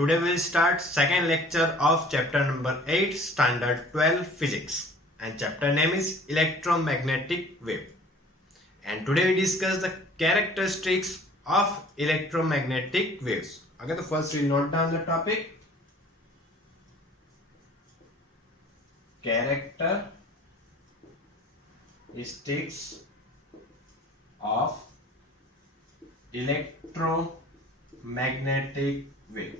today we'll start second lecture of chapter number 8, standard 12 physics, and chapter name is electromagnetic wave. And today we discuss the characteristics of electromagnetic waves. Okay, so first we note down the topic. Characteristics of electromagnetic wave.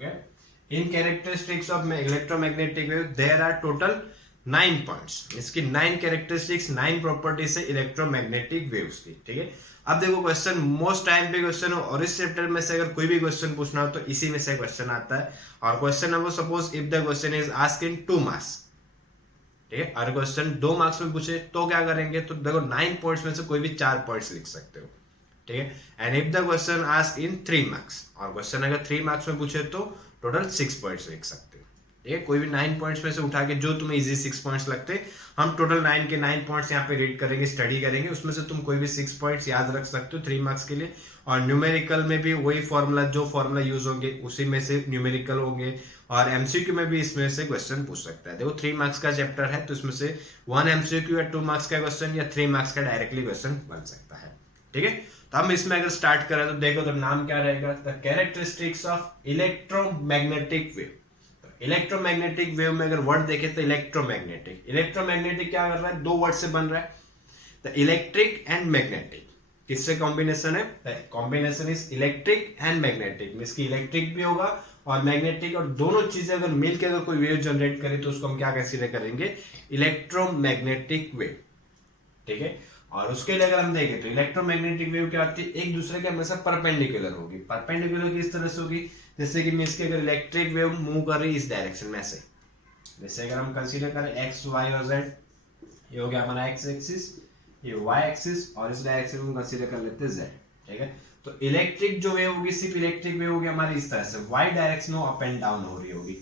Okay, in characteristics of electromagnetic wave there are total 9 points. इसकी 9 characteristics 9 properties है electromagnetic waves की. ठीक है, अब देखो question most time पे question हो और इस चैप्टर में से अगर कोई भी क्वेश्चन पूछना हो तो इसी में से क्वेश्चन आता है. और क्वेश्चन है वो suppose if the question is asked in 2 marks. ठीक है, और क्वेश्चन 2 मार्क्स में पूछे तो क्या करेंगे, तो देखो 9 पॉइंट्स में से कोई भी 4 पॉइंट्स लिख सकते हो. ठीक है, and if the question asked in 3 marks, और क्वेश्चन अगर 3 मार्क्स में पूछे तो टोटल 6 पॉइंट्स लिख सकते हो. ठीक है, कोई भी 9 पॉइंट्स में से उठा के जो तुम्हें इजी 6 पॉइंट्स लगते, हम टोटल 9 के 9 पॉइंट्स यहाँ पे रीड करेंगे, स्टडी करेंगे, उसमें से तुम कोई भी 6 पॉइंट्स याद रख सकते हो 3 मार्क्स के लिए. और न्यूमेरिकल में भी वही फॉर्मूला, जो फॉर्मूला यूज होंगे उसी में से न्यूमेरिकल होंगे. और एमसीक्यू में भी इसमें से क्वेश्चन पूछ सकता है. देखो 3 मार्क्स का चैप्टर है तो इसमें से 1 एमसीक्यू या 2 मार्क्स का क्वेश्चन या 3 मार्क्स का डायरेक्टली क्वेश्चन बन सकता है. ठीक है, तो हम इसमें अगर स्टार्ट करें तो देखो तो नाम क्या रहेगा, the characteristics of electromagnetic wave. Electromagnetic wave में अगर वर्ड देखें तो इलेक्ट्रोमैग्नेटिक, इलेक्ट्रोमैग्नेटिक क्या कर रहा है, 2 वर्ड से बन रहा है. द इलेक्ट्रिक एंड मैग्नेटिक किससे कॉम्बिनेशन है, combination is electric and magnetic. Means की इलेक्ट्रिक भी होगा और मैग्नेटिक, और दोनों चीजें अगर मिलकर अगर कोई वेव जनरेट करे तो उसको हम क्या कंसीडर करेंगे, इलेक्ट्रोमैग्नेटिक वेव. ठीक है, और उसके लिए अगर हम देखें तो इलेक्ट्रोमैग्नेटिक वेव क्या होती है, एक दूसरे के हमेशा परपेंडिकुलर होगी. परपेंडिकुलर किस तरह से होगी, जैसे कि मींस के अगर इलेक्ट्रिक वेव मूव कर रही है इस डायरेक्शन में से, जैसे अगर हम कंसीडर करें एक्स वाई और जेड, ये हो गया हमारा एक्स एक्सिस, ये वाई एक्सिस, और इस डायरेक्शन में कंसीडर कर लेते हैं जेड. ठीक है, तो इलेक्ट्रिक जो वेव होगी, सिर्फ इलेक्ट्रिक वेव होगी हमारी इस तरह से वाई डायरेक्शन में अप एंड डाउन हो रही होगी.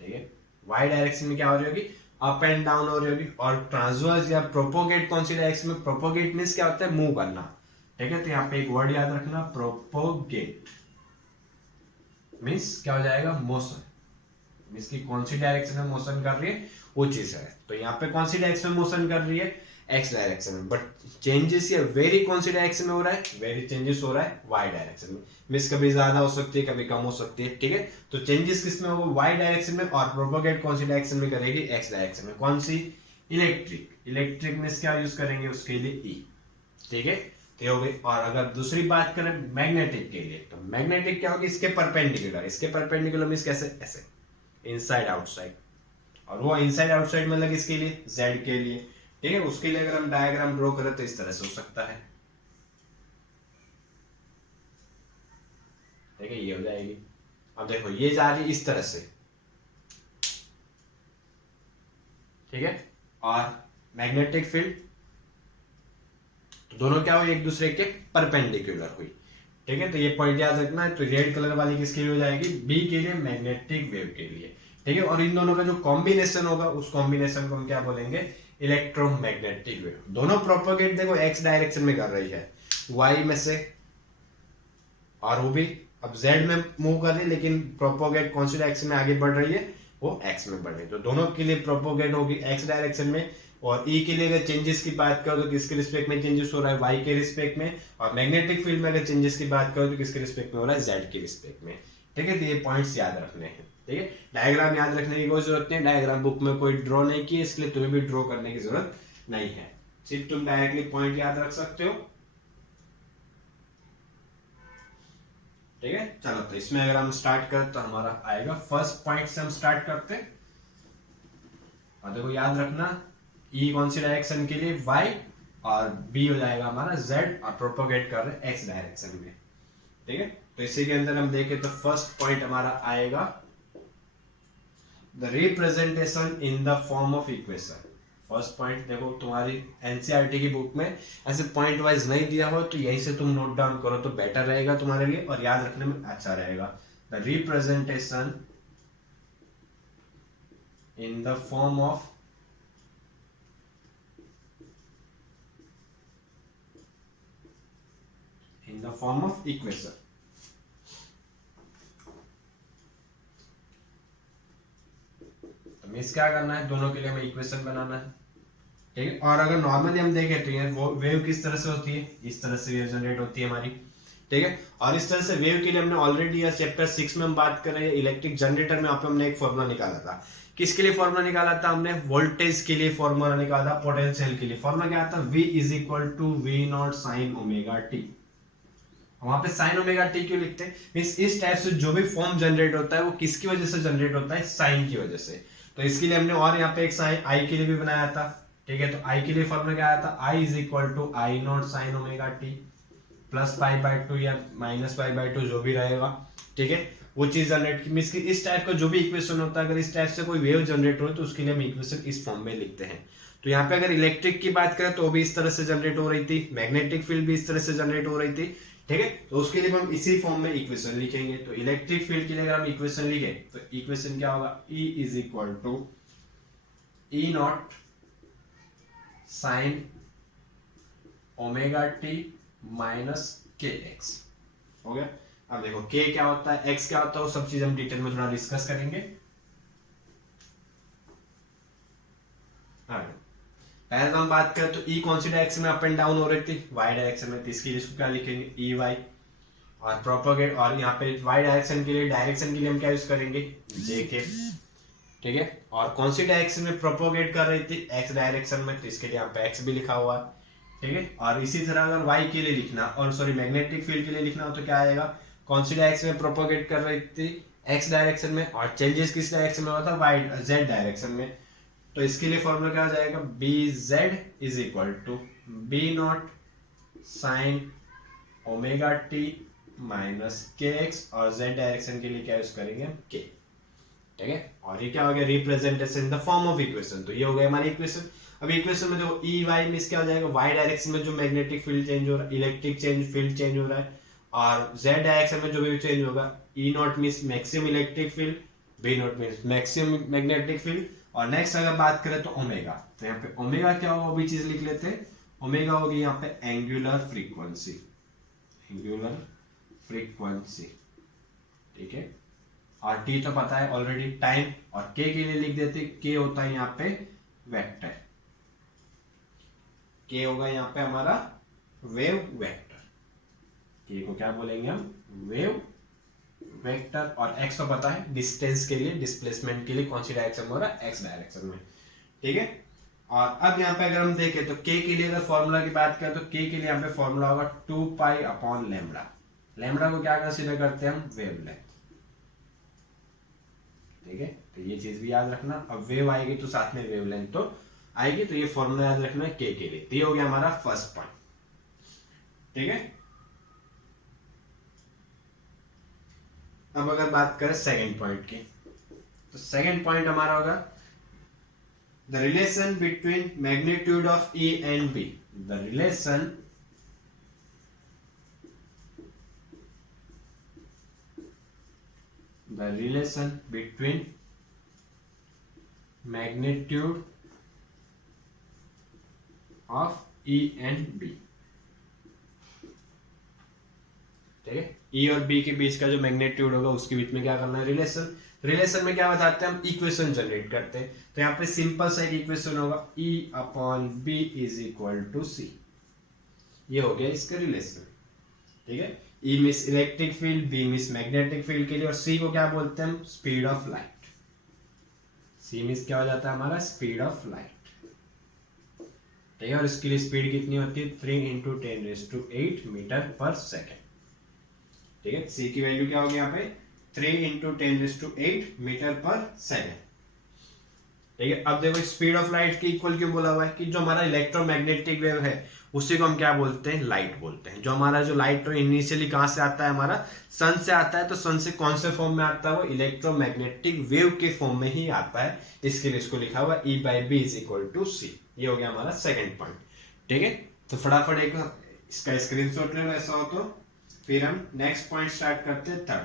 ठीक है, वाई डायरेक्शन में क्या हो रही होगी, अप एंड डाउन हो रही होगी. और ट्रांसवर्स या प्रोपोगेट कौन सी डायरेक्शन में, प्रोपोगेट मींस क्या होता है, मूव करना. ठीक है, तो यहाँ पे एक वर्ड याद रखना, प्रोपोगेट मींस क्या हो जाएगा, मोशन. मींस की कौन सी डायरेक्शन में मोशन कर रही है वो चीज है. तो यहाँ पे कौन सी डायरेक्शन में मोशन कर रही है, एक्स डायरेक्शन में. बट चेंजेस या वेरी कौन सी डायरेक्शन में हो रहा है, वेरी चेंजेस हो रहा है वाई डायरेक्शन में. मींस कभी ज्यादा हो सकती है कभी कम हो सकती है. ठीक है, तो चेंजेस किस में होगा, वाई डायरेक्शन में. और प्रोपोगेट कौन सी डायरेक्शन में करेगी, एक्स डायरेक्शन में. कौन सी, इलेक्ट्रिक. इलेक्ट्रिक मींस क्या यूज करेंगे उसके लिए, ई. ठीक है, तो हो गई. और अगर दूसरी बात करें मैग्नेटिक के लिए, तो मैग्नेटिक क्या होगी, इसके परपेंडिकुलर. इसके परपेंडिकुलर मींस कैसे, ऐसे इनसाइड आउटसाइड. और वो इनसाइड आउटसाइड मतलब इसके लिए जेड के लिए. ठीक है, उसके लिए अगर हम डायग्राम ड्रॉ करें तो इस तरह से हो सकता है. ठीक है, ये हो जाएगी. अब देखो ये जा रही इस तरह से. ठीक है, और मैग्नेटिक फील्ड तो दोनों क्या हुई, एक दूसरे के परपेंडिकुलर हुई. ठीक है, तो ये पॉइंट याद रखना है. तो रेड कलर वाली किसके लिए हो जाएगी, बी के लिए, मैग्नेटिक वेव के लिए. ठीक है, और इन दोनों का जो कॉम्बिनेशन होगा उस कॉम्बिनेशन को हम क्या बोलेंगे, इलेक्ट्रोमैग्नेटिक वेव. दोनों प्रोपोगेट देखो एक्स डायरेक्शन में कर रही है, वाई में से, और वो भी अब जेड में मूव कर रही है, लेकिन प्रोपोगेट कौन सी डायरेक्शन में आगे बढ़ रही है, वो एक्स में बढ़ रही है. तो दोनों के लिए प्रोपोगेट होगी एक्स डायरेक्शन में. और ई के लिए अगर चेंजेस की बात करो तो किसके रिस्पेक्ट में चेंजेस हो रहा है, वाई के रिस्पेक्ट में. और मैग्नेटिक फील्ड में अगर चेंजेस की बात करो तो किसके रिस्पेक्ट में हो रहा है, जेड के रिस्पेक्ट में. ठीक है, तो ये पॉइंट्स याद रखने हैं. ठीक है, डायग्राम याद रखने की कोई जरूरत नहीं, डायग्राम बुक में कोई ड्रॉ नहीं किया, इसलिए तुम्हें भी ड्रॉ करने की जरूरत नहीं है. सिर्फ तुम डायरेक्टली पॉइंट याद रख सकते हो. ठीक है, चलो तो इसमें अगर हम स्टार्ट करें तो हमारा आएगा फर्स्ट पॉइंट से हम स्टार्ट करते हैं. और देखो याद रखना, ई कौन सी डायरेक्शन के लिए, वाई, और बी हो जाएगा हमारा जेड, और प्रोपोगेट कर रहे हैं एक्स डायरेक्शन में. ठीक है, तो इसी के अंदर हम देखें तो फर्स्ट पॉइंट हमारा आएगा the representation in the form of equation. First point देखो तुम्हारी एनसीईआरटी की बुक में ऐसे पॉइंट वाइज नहीं दिया हो तो यहीं से तुम नोट डाउन करो तो बेटर रहेगा तुम्हारे लिए और याद रखने में अच्छा रहेगा. The representation in the form of in the form of equation. तो मीन्स क्या करना है, दोनों के लिए हमें इक्वेशन बनाना है, ठीक है। और अगर नॉर्मली हम देखें तो ये वेव किस तरह से होती है, इस तरह से वेव जनरेट होती है हमारी, ठीक है। और इस तरह से वेव के लिए हमने ऑलरेडी चैप्टर 6 में हम बात कर रहे हैं इलेक्ट्रिक जनरेटर में, यहाँ पे हमने एक फॉर्मूला निकाला था। किसके लिए फॉर्मूला निकाला था हमने, वोल्टेज के लिए फॉर्मूला निकाला था, पोटेंशियल के लिए फॉर्मूला क्या था, V is equal to V not sine omega T. वहां पे साइन ओमेगा टी क्यों लिखते हैं, मींस इस टाइप से जो भी फॉर्म जनरेट होता है वो किसकी वजह से जनरेट होता है, साइन की वजह से। तो इसके लिए हमने और यहाँ पे एक साइन आई के लिए भी बनाया था, ठीक है। तो आई के लिए फॉर्मूला क्या आया था, I is equal to I not sine omega T plus pi by 2 या माइनस पाई बाय 2 जो भी रहेगा, ठीक है। वो चीज जनरेट की मींस इस टाइप का जो भी इक्वेशन होता है, अगर इस टाइप से कोई वेव जनरेट हो तो उसके लिए हम इक्वेशन इस फॉर्म में लिखते हैं। तो यहाँ पे अगर इलेक्ट्रिक की बात करें तो वो भी इस तरह से जनरेट हो रही थी, मैग्नेटिक फील्ड भी इस तरह से जनरेट हो रही थी, ठीक है। तो उसके लिए हम इसी फॉर्म में इक्वेशन लिखेंगे। तो इलेक्ट्रिक फील्ड के लिए अगर हम इक्वेशन लिखे तो इक्वेशन क्या होगा, E is equal to E not sine omega T minus K X, हो गया। अब देखो k क्या होता है, x क्या होता है, वो सब चीज हम डिटेल में थोड़ा डिस्कस करेंगे। पहले तो हम बात करें तो E कौन सी डायरेक्शन में अप एंड डाउन हो रही थी, y डायरेक्शन में, तो इसके लिए इसको क्या लिखेंगे, ई वाई। और प्रोपोगेट, और यहाँ पे y डायरेक्शन के लिए हम क्या यूज करेंगे, जे के, ठीक है। और कौन सी डायरेक्शन में प्रोपोगेट कर रही थी, x डायरेक्शन में, तो इसके लिए यहाँ पे x भी लिखा हुआ है, ठीक है। और इसी तरह अगर y के लिए लिखना, और सॉरी मैग्नेटिक फील्ड के लिए लिखना हो तो क्या आएगा, कौन सी डायरेक्शन में प्रोपोगेट कर रही थी, x डायरेक्शन में, और चेंजेस किस डायरेक्शन में होता है, y z डायरेक्शन में। तो इसके लिए फॉर्मूला क्या आ जाएगा, B Z is equal to B not sine omega T minus K X, और z डायरेक्शन के लिए क्या यूज करेंगे, k, ठीक है। और ये क्या हो गया, representation in the form of equation. तो ये हो गया हमारी इक्वेशन। अब इक्वेशन में देखो ई वाई में क्या हो जाएगा, y डायरेक्शन में जो मैग्नेटिक फील्ड चेंज हो रहा है, इलेक्ट्रिक फील्ड चेंज हो रहा है, और z डायरेक्शन में जो भी चेंज होगा, E not means maximum electric field, B not means maximum magnetic field. और नेक्स्ट अगर बात करें तो ओमेगा, तो यहाँ पे ओमेगा क्या होगा वो भी चीज लिख लेते हैं। ओमेगा होगी यहाँ पे एंगुलर फ्रीक्वेंसी, एंगुलर फ्रीक्वेंसी, ठीक है। और टी तो पता है ऑलरेडी टाइम, और के लिए लिख देते, के होता है यहाँ पे वेक्टर, के होगा यहाँ पे हमारा वेव वेक्टर, के को क्या बोलेंगे हम, वेव वेक्टर। और x तो पता है डिस्टेंस के लिए, डिस्प्लेसमेंट के लिए कौन सी डायरेक्शन में हो रहा है, x डायरेक्शन में, ठीक है। और अब यहाँ पे अगर हम देखें तो k के लिए अगर फॉर्मूला की बात करें तो k के लिए यहाँ पे फॉर्मूला होगा 2 पाई अपॉन लैम्बडा। लैम्बडा को क्या कंसीडर करते हैं हम, वेवलेंथ, ठीक है। तो ये चीज भी याद रखना। अब वेव आएगी तो साथ में वेवलेंथ तो आएगी, तो ये फॉर्मूला याद रखना है k के लिए। तो ये हो गया हमारा फर्स्ट पॉइंट, ठीक है। अब अगर बात करें सेकंड पॉइंट की, तो सेकंड पॉइंट हमारा होगा the relation between magnitude of E and B, the relation between magnitude of E and B, ठीक है। E और B के बीच का जो मैग्नीट्यूड होगा उसके बीच में क्या करना है, रिलेशन। रिलेशन में क्या बताते हैं हम, इक्वेशन जनरेट करते हैं। तो यहाँ पे सिंपल सा एक इक्वेशन होगा, E upon B is equal to C, ये हो गया इसका रिलेशन, ठीक है। E means electric field, B means magnetic field के लिए, और C को क्या बोलते हैं हम, speed of light. C means क्या हो जाता है हमारा, स्पीड ऑफ लाइट, ठीक है। और इसके लिए स्पीड कितनी होती है, 3 × 10⁸ मीटर पर सेकेंड, ठीक है। C की वैल्यू क्या होगी यहाँ पे, 3 × 10⁸ मीटर पर सेकेंड, ठीक है। अब देखो स्पीड ऑफ लाइट के इक्वल क्यों बोला हुआ है, कि जो हमारा इलेक्ट्रोमैग्नेटिक वेव है उसी को हम क्या बोलते हैं, लाइट बोलते हैं। जो हमारा जो लाइट इनिशियली कहां से आता है, हमारा सन से आता है। तो सन से कौन से फॉर्म में आता है, वो इलेक्ट्रोमैग्नेटिक वेव के फॉर्म में ही आता है। इसके लिए इसको लिखा हुआ E/B = C। ये हो गया हमारा सेकंड पॉइंट, ठीक है। तो फटाफट एक इसका स्क्रीनशॉट ले लो ऐसा हो तो, फिर हम नेक्स्ट पॉइंट स्टार्ट करते हैं थर्ड,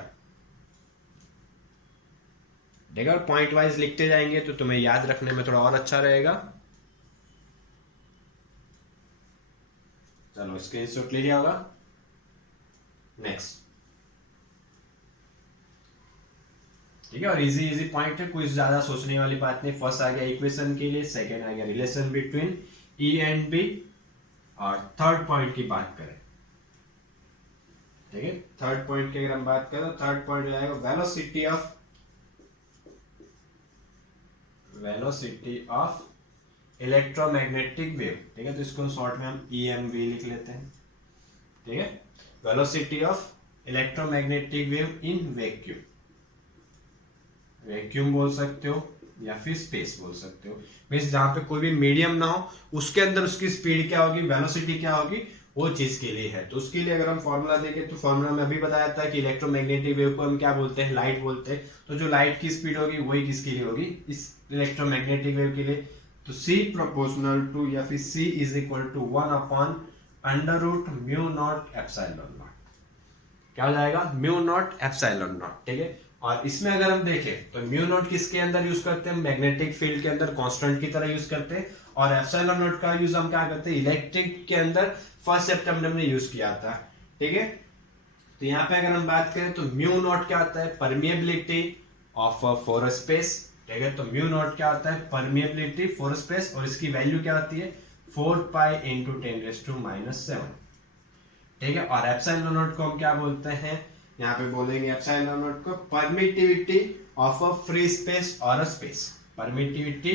ठीक है। और पॉइंट वाइज लिखते जाएंगे तो तुम्हें याद रखने में थोड़ा और अच्छा रहेगा। चलो स्क्रीनशॉट ले लिया होगा। नेक्स्ट, ठीक है। और इजी इजी पॉइंट है, कुछ ज्यादा सोचने वाली बात नहीं। फर्स्ट आ गया इक्वेशन के लिए, सेकेंड आ गया relation between E and B, और थर्ड पॉइंट की बात करें, ठीक है, थर्ड पॉइंट की अगर हम बात करें तो थर्ड पॉइंट आएगा वेलोसिटी ऑफ इलेक्ट्रोमैग्नेटिक वेव, ठीक है। तो इसको शॉर्ट में हम EMV लिख लेते हैं, ठीक है। Velocity of electromagnetic wave in vacuum, vacuum बोल सकते हो या फिर स्पेस बोल सकते हो, मींस जहां पे कोई भी मीडियम ना हो उसके अंदर उसकी स्पीड क्या होगी, वेलोसिटी क्या होगी, वो चीज के लिए है। तो उसके लिए अगर हम फॉर्मूला देखें तो फॉर्मूला में अभी बताया था कि इलेक्ट्रोमैग्नेटिक वेव को हम क्या बोलते हैं, लाइट बोलते हैं। तो जो लाइट की स्पीड होगी वही किसके लिए होगी, इस इलेक्ट्रोमैग्नेटिक वेव के लिए। तो C प्रोपोर्शनल टू या फिर C इज इक्वल टू 1/√μ0 क्या हो जाएगा, μ0 ठीक है। और इसमें अगर हम देखें तो μ0 किसके अंदर यूज करते हैं, मैग्नेटिक फील्ड के अंदर कांस्टेंट की तरह यूज करते हैं। और ε0 का यूज हम क्या करते हैं, इलेक्ट्रिक के अंदर फर्स्ट सितंबर में यूज किया था, ठीक है। तो यहाँ पे अगर हम बात करें तो μ0 क्या होता है, परमिएबिलिटी ऑफ फॉर स्पेस, ठीक है। तो μ0 क्या होता है, परमिएबिलिटी फॉर स्पेस, और इसकी वैल्यू क्या होती है 4π × 10⁻⁷, ठीक है। और ε0 को हम क्या बोलते हैं, यहाँ पे बोलेंगे ε0 को permittivity of a free space और a space, permittivity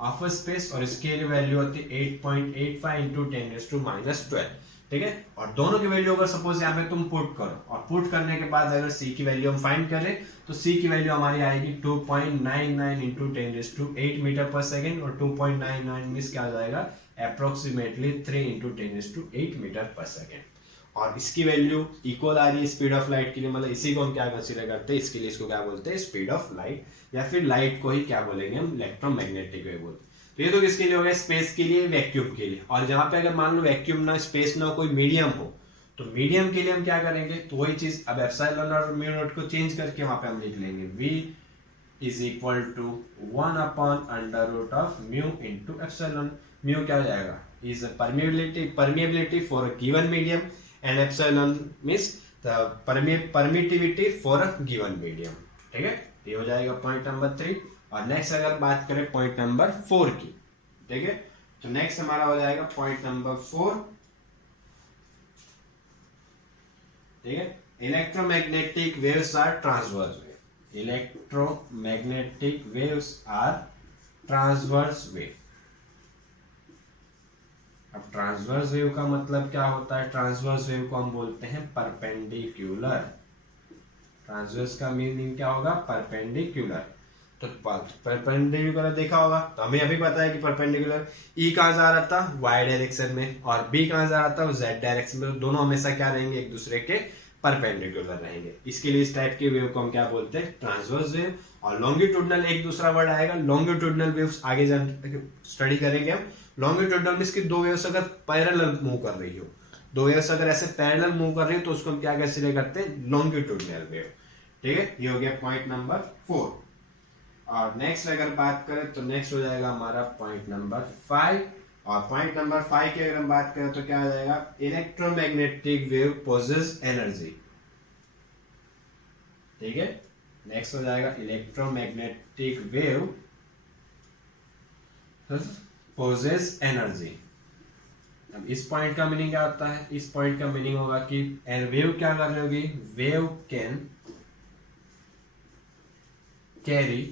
of a space, और इसके लिए वैल्यू होती है 8.85 × 10⁻12, ठीक है। और दोनों की वैल्यू अगर सपोज यहाँ पे तुम पुट करो, और पुट करने के बाद अगर C की वैल्यू हम फाइंड करें तो C की वैल्यू हमारी आएगी 2.99 × 10⁸ मीटर पर सेकेंड, और 2.99 मीन्स क्या आ जाएगा, अप्रोक्सीमेटली 3 × 10⁸ मीटर पर सेकेंड। और इसकी वैल्यू इक्वल आ रही है स्पीड ऑफ लाइट के लिए, मतलब इसी को हम क्या कंसीडर करते हैं, इसके लिए इसको क्या बोलते हैं, स्पीड ऑफ लाइट, या फिर लाइट को ही क्या बोलेंगे हम, इलेक्ट्रोमैग्नेटिक वेव बोलते हैं। तो ये तो किसके लिए हो गया, स्पेस के लिए, वैक्यूम के लिए। और जहां पे अगर मान लो वैक्यूम ना, स्पेस ना, कोई मीडियम हो, तो मीडियम के लिए हम क्या करेंगे, तो वही चीज अब एप्सिलॉन और म्यू0 को चेंज करके वहां पे हम लिख लेंगे V is equal to 1/√μ × epsilon. Mu क्या हो जाएगा, is permeability for a given medium, and epsilon means the permittivity for a given medium, ठीक है। ये हो जाएगा पॉइंट नंबर 3। और नेक्स्ट अगर बात करें पॉइंट नंबर 4 की, ठीक है, तो नेक्स्ट हमारा हो जाएगा पॉइंट नंबर 4, ठीक है। Electromagnetic waves are transverse wave, electromagnetic waves are transverse wave. अब ट्रांसवर्स वेव का मतलब क्या होता है, ट्रांसवर्स वेव को हम बोलते हैं परपेंडिकुलर। ट्रांसवर्स का मीनिंग क्या होगा, परपेंडिकुलर। तो परपेंडिकुलर देखा होगा, तो हमें अभी पता है कि परपेंडिकुलर E कहां जा रहा था, Y डायरेक्शन में, और B कहां जा रहा था, Z डायरेक्शन में। तो दोनों हमेशा क्या रहेंगे, एक दूसरे के परपेंडिकुलर रहेंगे। इसके लिए इस टाइप के वेव को हम क्या बोलते हैं, ट्रांसवर्स वेव। और लॉन्गिट्यूडनल एक दूसरा वर्ड आएगा, लॉन्गिट्यूडनल वेव्स आगे स्टडी करेंगे हम। लॉन्गिट्यूडनल मींस कि दो वेव्स अगर पैरेलल मूव कर रही हो, दो वेव्स अगर ऐसे पैरेलल मूव कर रही हो तो उसको हम क्या कंसीडर करते हैं, लॉन्गिट्यूडनल वेव, ठीक है। ये हो गया पॉइंट नंबर 4। और नेक्स्ट अगर बात करें तो नेक्स्ट हो जाएगा हमारा पॉइंट नंबर 5। और पॉइंट नंबर 5 की अगर हम बात करें तो क्या हो जाएगा, इलेक्ट्रोमैग्नेटिक वेव पोजेस एनर्जी, ठीक है। नेक्स्ट हो जाएगा इलेक्ट्रोमैग्नेटिक वेव पोजेस एनर्जी। अब इस पॉइंट का मीनिंग क्या होता है, इस पॉइंट का मीनिंग होगा कि वेव क्या कर रही होगी, wave can carry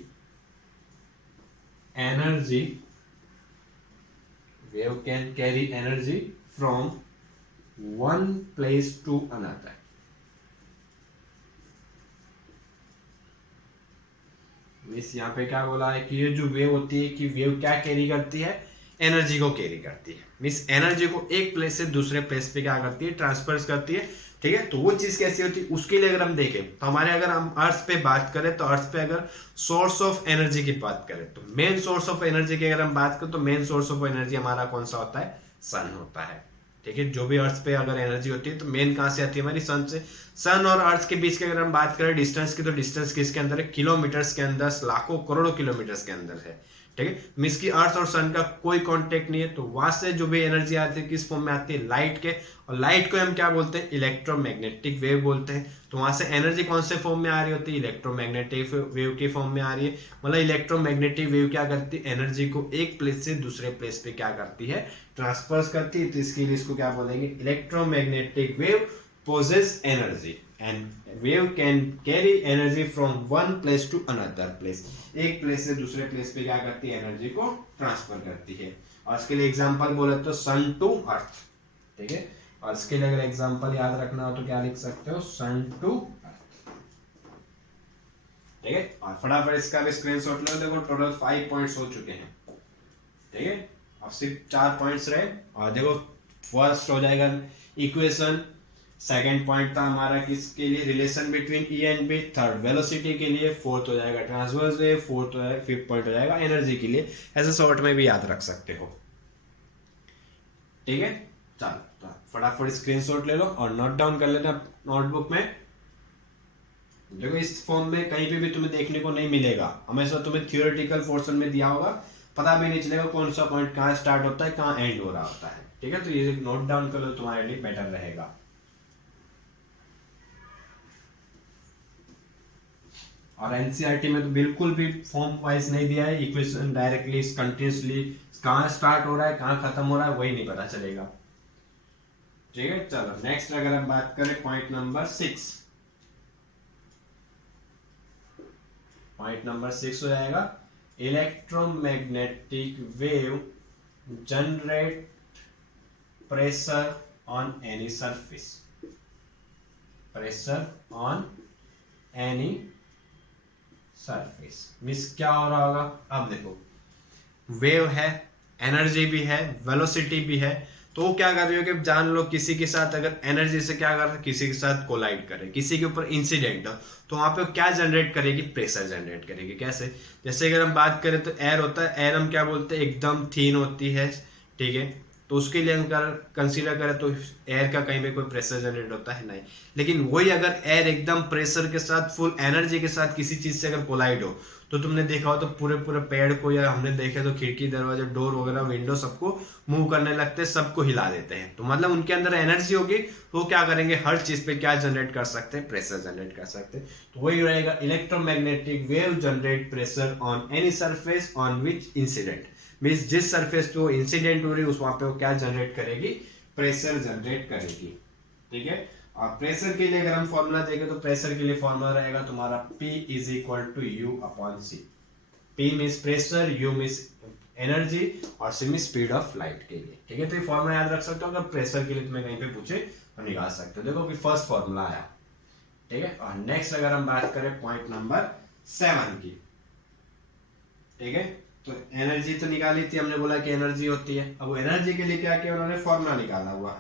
energy, wave can carry energy from one place to another. इस यहाँ पे क्या बोला है कि ये जो वेव होती है कि वेव क्या कैरी करती है, एनर्जी को कैरी करती है। मींस एनर्जी को एक प्लेस से दूसरे प्लेस पे क्या करती है, ट्रांसफर करती है, ठीक है। तो वो चीज कैसी होती है, उसके लिए अगर हम देखें तो हमारे, अगर हम अर्थ पे बात करें तो अर्थ पे अगर सोर्स ऑफ एनर्जी की बात करें तो मेन सोर्स ऑफ एनर्जी की अगर हम बात करें तो मेन सोर्स ऑफ एनर्जी हमारा कौन सा होता है, सन होता है, ठीक है। जो भी अर्थ पे अगर एनर्जी होती है तो मेन कहां से आती है, हमारी सन से। सन और अर्थ के बीच की अगर हम बात करें डिस्टेंस की, तो डिस्टेंस किसके अंदर है, किलोमीटर्स के अंदर, लाखों करोड़ों किलोमीटर्स के अंदर है, ठीक है, मींस की अर्थ और सन का कोई कांटेक्ट नहीं है, तो वहां से जो भी एनर्जी आती है किस फॉर्म में आती है, लाइट के, और लाइट को हम क्या बोलते हैं, इलेक्ट्रोमैग्नेटिक वेव बोलते हैं। तो वहां से एनर्जी कौन से फॉर्म में आ रही होती है, इलेक्ट्रोमैग्नेटिक वेव की फॉर्म में आ रही है। मतलब इलेक्ट्रोमैग्नेटिक वेव क्या करती है, एनर्जी को एक प्लेस से दूसरे प्लेस पे क्या करती है, ट्रांसफर करती है। तो इसके लिए इसको क्या बोलेंगे, electromagnetic wave possess energy and wave can carry energy from one place to another place, एक प्लेस से दूसरे प्लेस पे क्या करती है, एनर्जी को ट्रांसफर करती है। और इसके लिए एग्जांपल बोले तो सन टू अर्थ, ठीक है। और इसके लिए अगर एग्जांपल याद रखना हो तो क्या लिख सकते हो, सन टू अर्थ, ठीक है। और फटाफट इसका भी स्क्रीनशॉट लो, देखो टोटल 5 पॉइंट्स हो चुके हैं, ठीक है। अब सिर्फ 4 पॉइंट्स रहे। और देखो फर्स्ट हो जाएगा इक्वेशन, सेकंड पॉइंट था हमारा किसके लिए, relation between E and B, third velocity के लिए, फोर्थ हो जाएगा ट्रांसवर्स वेव, फोर्थ हो जाएगा, फिफ्थ पॉइंट हो जाएगा एनर्जी के लिए। ऐसे शॉर्ट में भी याद रख सकते हो, ठीक है। चलो फटाफट स्क्रीनशॉट ले लो और नोट डाउन कर लेना नोटबुक में। देखो इस फॉर्म में कहीं पे भी तुम्हें देखने को नहीं मिलेगा, हमेशा तुम्हें थियोरेटिकल पोर्शन में दिया होगा, पता भी नहीं चलेगा कौन सा पॉइंट कहाँ स्टार्ट होता है कहाँ एंड हो रहा होता है, ठीक है। तो ये नोट डाउन कर लो, तुम्हारे लिए बेटर रहेगा। और एनसीईआरटी में तो बिल्कुल भी फॉर्म वाइज नहीं दिया है, इक्वेशन डायरेक्टली कंटिन्यूसली कहाँ स्टार्ट हो रहा है कहाँ खत्म हो रहा है वही नहीं पता चलेगा, ठीक है। चलो नेक्स्ट अगर हम बात करें पॉइंट नंबर 6, पॉइंट नंबर 6 हो जाएगा, electromagnetic wave generate pressure on any surface, pressure on any surface. Means क्या हो रहा होगा, अब देखो वेव है, एनर्जी भी है, वेलोसिटी भी है, तो वो क्या कर रही हो कि जान लो किसी के साथ अगर एनर्जी से क्या कर रहा है, किसी के साथ कोलाइड करे, किसी के ऊपर इंसिडेंट हो, तो वहां पे क्या जनरेट करेगी, प्रेशर जनरेट करेगी। कैसे, जैसे अगर हम बात करें तो एयर होता है, एयर हम क्या बोलते हैं, एकदम थीन होती है, ठीक है। तो उसके लिए हम कंसीडर करें तो एयर का कहीं पे कोई प्रेशर जनरेट होता है नहीं, लेकिन वही अगर एयर एकदम प्रेशर के साथ फुल एनर्जी के साथ किसी चीज से अगर कोलाइड हो, तो तुमने देखा हो तो पूरे पूरे पेड़ को, या हमने देखे तो खिड़की दरवाजे डोर वगैरह विंडो सबको मूव करने लगते हैं, सबको हिला देते हैं। तो मतलब उनके अंदर एनर्जी होगी, वो क्या करेंगे, हर चीज पे क्या जनरेट कर सकते हैं, प्रेशर जनरेट कर सकते हैं। तो वही रहेगा, electromagnetic wave generate pressure on any surface on which incident, means जिस सरफेस पे वो इंसिडेंट हो रही है उस वहां पे वो क्या जनरेट करेगी, प्रेशर जनरेट करेगी, ठीक है। और प्रेशर के लिए अगर हम फॉर्मूला देखें तो प्रेशर के लिए फॉर्मूला रहेगा तुम्हारा P is equal to U upon C. P means pressure, U means energy और C means speed of light के लिए, ठीक है। तो ये फॉर्मूला याद रख सकते हो, अगर प्रेशर के लिए तुम्हें कहीं पे पूछे तो निकाल सकते हो। देखो कि फर्स्ट फॉर्मूला आया, ठीक है। और नेक्स्ट अगर हम बात करें पॉइंट नंबर 7 की, ठीक है। तो एनर्जी तो निकाली थी, हमने बोला कि एनर्जी होती है। अब एनर्जी के लिए क्या किया उन्होंने, फॉर्मूला निकाला हुआ,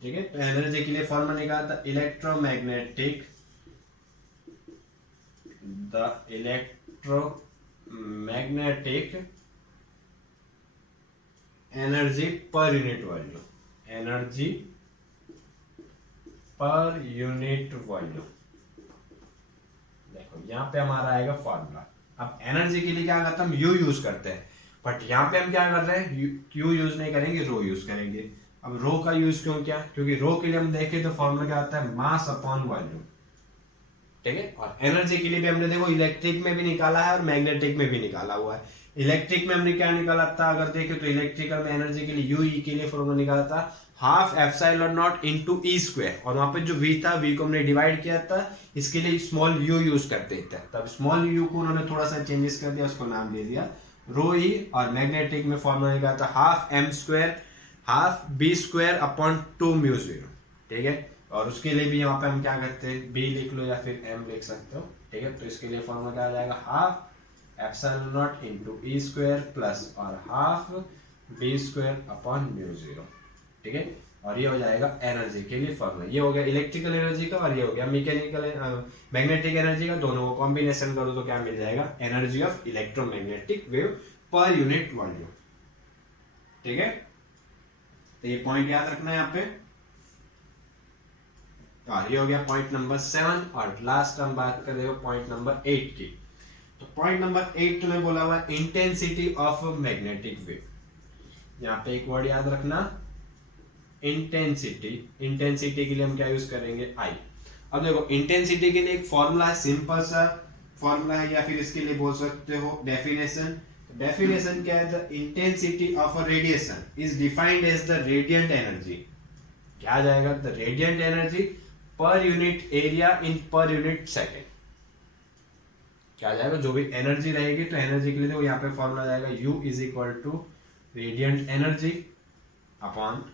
ठीक है। तो एनर्जी के लिए फॉर्मूला निकाला था, electromagnetic, the electromagnetic energy per unit volume, energy per unit volume. देखो यहाँ पे हमारा आएगा फॉर्मूला। अब एनर्जी के लिए क्या करते हैं, हम यू यूज करते हैं, बट यहाँ पे हम क्या कर रहे हैं, यू यूज नहीं करेंगे, रो यूज करेंगे। अब रो का यूज क्यों किया, क्योंकि रो के लिए हम देखें तो फॉर्मूला क्या आता है, मास अपॉन वॉल्यूम, ठीक है। और एनर्जी के लिए भी हमने देखो इलेक्ट्रिक में भी निकाला है और मैग्नेटिक में भी निकाला हुआ है। इलेक्ट्रिक में हमने क्या निकाला था, अगर देखें तो इलेक्ट्रिकल में एनर्जी के लिए यू ई के लिए फॉर्मूला निकाला था half epsilon not into E square, और वहां पे जो वी था, वी को हमने डिवाइड किया था, इसके लिए स्मॉल यू यूज करते थे। तब स्मॉल यू को उन्होंने थोड़ा सा चेंजेस कर दिया, उसको नाम दे दिया रो ई। और मैग्नेटिक में फॉर्मूला निकाला था half M square, half B square upon 2 mu 0, ठीक है। और उसके लिए भी यहाँ पे हम क्या करते हैं, बी लिख लो या फिर एम लिख सकते हो, ठीक है। तो इसके लिए फॉर्मूला क्या आ जाएगा, half epsilon not into E square plus और half B square upon mu 0, ठीक है। और ये हो जाएगा एनर्जी के लिए फॉर्मूला। ये हो गया इलेक्ट्रिकल एनर्जी का, और ये हो गया मैकेनिकल मैग्नेटिक एनर्जी का। दोनों को कॉम्बिनेशन करो तो क्या मिल जाएगा, energy of electromagnetic wave per unit volume, ठीक है। तो ये पॉइंट याद रखना है यहाँ पे। और ये हो गया पॉइंट नंबर 7। और लास्ट हम बात कर रहे हो पॉइंट नंबर 8 की। तो पॉइंट नंबर 8 में बोला हुआ इंटेंसिटी ऑफ मैग्नेटिक वेव। यहाँ पे एक वर्ड याद रखना, इंटेंसिटी। इंटेंसिटी के लिए हम क्या यूज करेंगे, आई। अब देखो इंटेंसिटी के लिए एक फॉर्मूला है, सिंपल सा फॉर्मूला है, या फिर इसके लिए बोल सकते हो डेफिनेशन। डेफिनेशन क्या है, the intensity of a radiation is defined as the radiant energy. क्या आ जाएगा, the radiant energy per unit area in per unit second. क्या आ जाएगा, जो भी एनर्जी रहेगी, तो एनर्जी के लिए देखो यहाँ पे फॉर्मूला जाएगा U is equal to radiant energy upon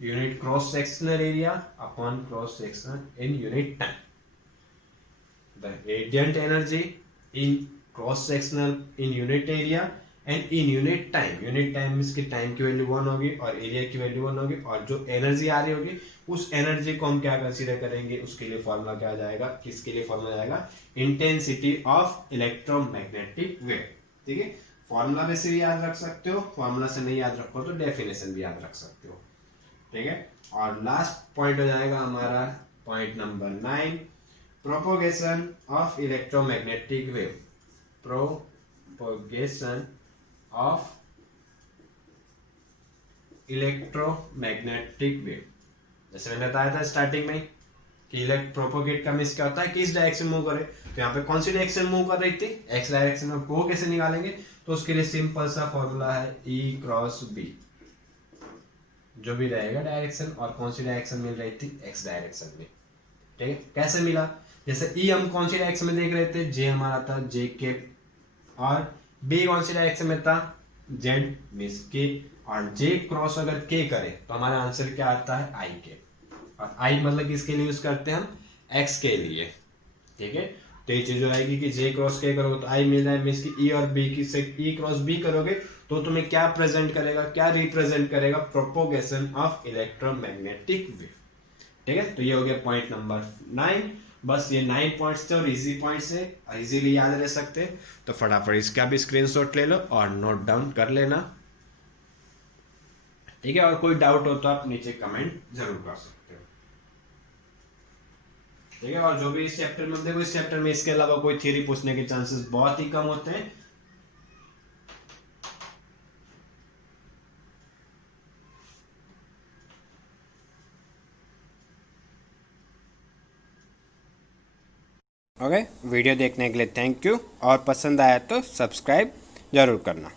unit cross sectional area upon cross sectional in unit time. The radiant energy in cross sectional in unit area and in unit time. Unit time means की time की value 1 होगी और area की value 1 होगी, और जो energy आ रही होगी उस एनर्जी को हम क्या कंसीडर करेंगे, उसके लिए फॉर्मूला क्या आ जाएगा, किसके लिए फॉर्मूला जाएगा, इंटेंसिटी ऑफ इलेक्ट्रोमैग्नेटिक वेव। ठीक है, फॉर्मूला में से भी याद रख सकते हो, फॉर्मूला से नहीं याद रखो तो डेफिनेशन भी याद रख सकते हो। ठीक है, और लास्ट पॉइंट हो जाएगा हमारा point number 9, propagation of electromagnetic wave. Propagation of electromagnetic wave. जैसे मैंने बताया था स्टार्टिंग में कि प्रोपोगेट का मींस क्या होता है, किस डायरेक्शन मूव करे। तो यहाँ पे कौन सी डायरेक्शन मूव कर रही थी, एक्स डायरेक्शन में। वो कैसे निकालेंगे, तो उसके लिए सिंपल सा फॉर्मूला है E क्रॉस B। जो भी रहेगा डायरेक्शन, और कौन सी डायरेक्शन मिल रही थी, एक्स डायरेक्शन में। ठीक है, कैसे मिला, जैसे E हम कौन सी डायरेक्शन में देख रहे थे, J हमारा था J के, और B कौन सी डायरेक्शन में था, Z मींस के, और J क्रॉस अगर K करे तो हमारा आंसर क्या आता है, I के। और I मतलब किसके लिए यूज करते हैं हम, X के लिए। ठीक है, तो ये चीज आएगी कि J क्रॉस K करोगे तो I मिल रहा है, मींस की E और B की से E क्रॉस B करोगे तो तुम्हें क्या प्रेजेंट करेगा, क्या रिप्रेजेंट करेगा, प्रोपोगेशन ऑफ इलेक्ट्रोमैग्नेटिक वेव। ठीक है, तो ये हो गया पॉइंट नंबर 9। बस ये 9 पॉइंट्स थे और इजी पॉइंट्स है, इजीली याद रह सकते हैं। तो फटाफट इसका भी स्क्रीनशॉट ले लो और नोट डाउन कर लेना। ठीक है, और कोई डाउट हो तो आप नीचे कमेंट जरूर कर सकते हो। ठीक है, और जो भी इस चैप्टर में देखो, इस चैप्टर में इसके अलावा कोई थ्योरी पूछने के चांसेस बहुत ही कम होते हैं। ओके, वीडियो देखने के लिए थैंक यू, और पसंद आया तो सब्सक्राइब जरूर करना।